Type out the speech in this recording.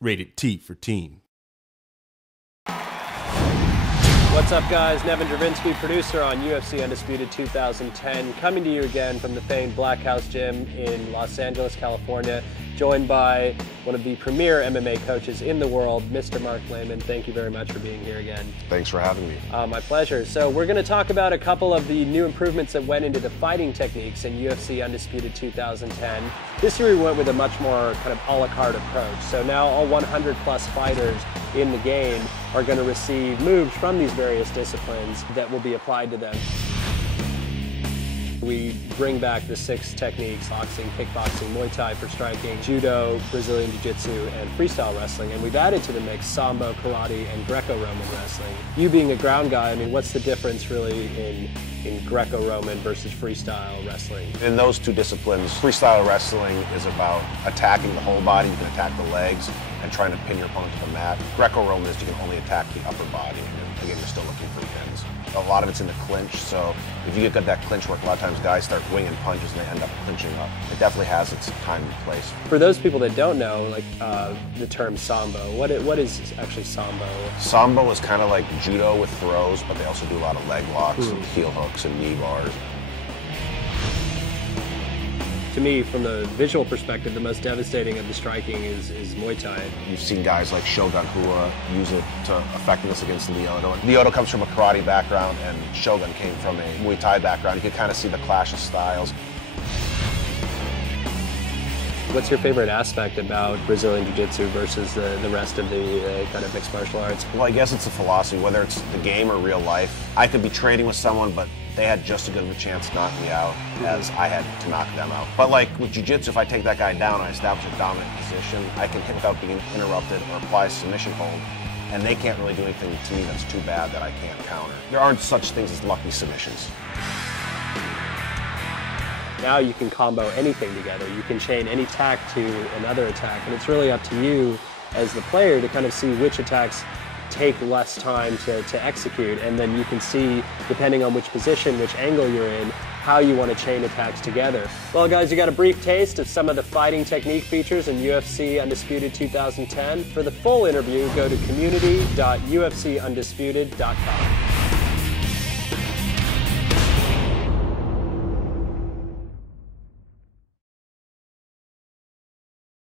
Rated T for teen. What's up, guys? Nevin Dravinsky, producer on UFC Undisputed 2010, coming to you again from the famed Black House Gym in Los Angeles, California, joined by one of the premier MMA coaches in the world, Mr. Mark Lehman. Thank you very much for being here again. Thanks for having me. My pleasure. So we're going to talk about a couple of the new improvements that went into the fighting techniques in UFC Undisputed 2010. This year we went with a much more kind of a la carte approach. So now all 100 plus fighters in the game are going to receive moves from these various disciplines that will be applied to them. We bring back the 6 techniques: boxing, kickboxing, Muay Thai for striking, judo, Brazilian jiu-jitsu, and freestyle wrestling. And we've added to the mix sambo, karate, and Greco-Roman wrestling. You being a ground guy, I mean, what's the difference really in Greco-Roman versus freestyle wrestling? In those two disciplines, freestyle wrestling is about attacking the whole body. You can attack the legs and trying to pin your opponent to the mat. Greco-Roman is you can only attack the upper body. And again, you're still looking for pins. A lot of it's in the clinch, so if you get good at that clinch work, a lot of times guys start winging punches and they end up clinching up. It definitely has its time and place. For those people that don't know, like the term sambo, what is actually sambo? Sambo is kind of like judo with throws, but they also do a lot of leg locks and heel hooks and knee bars. To me, from the visual perspective, the most devastating of the striking is Muay Thai. You've seen guys like Shogun who use it to effectiveness against Lyoto. Lyoto comes from a karate background and Shogun came from a Muay Thai background. You can kind of see the clash of styles. What's your favorite aspect about Brazilian Jiu-Jitsu versus the rest of the kind of mixed martial arts? Well, I guess it's the philosophy, whether it's the game or real life. I could be training with someone, but they had just as good of a chance to knock me out as I had to knock them out. But like with Jiu-Jitsu, if I take that guy down and I establish a dominant position, I can hit without being interrupted or apply a submission hold, and they can't really do anything to me that's too bad that I can't counter. There aren't such things as lucky submissions. Now you can combo anything together. You can chain any attack to another attack, and it's really up to you as the player to kind of see which attacks take less time to execute, and then you can see, depending on which position, which angle you're in, how you want to chain attacks together. Well, guys, you got a brief taste of some of the fighting technique features in UFC Undisputed 2010. For the full interview, go to community.ufcundisputed.com.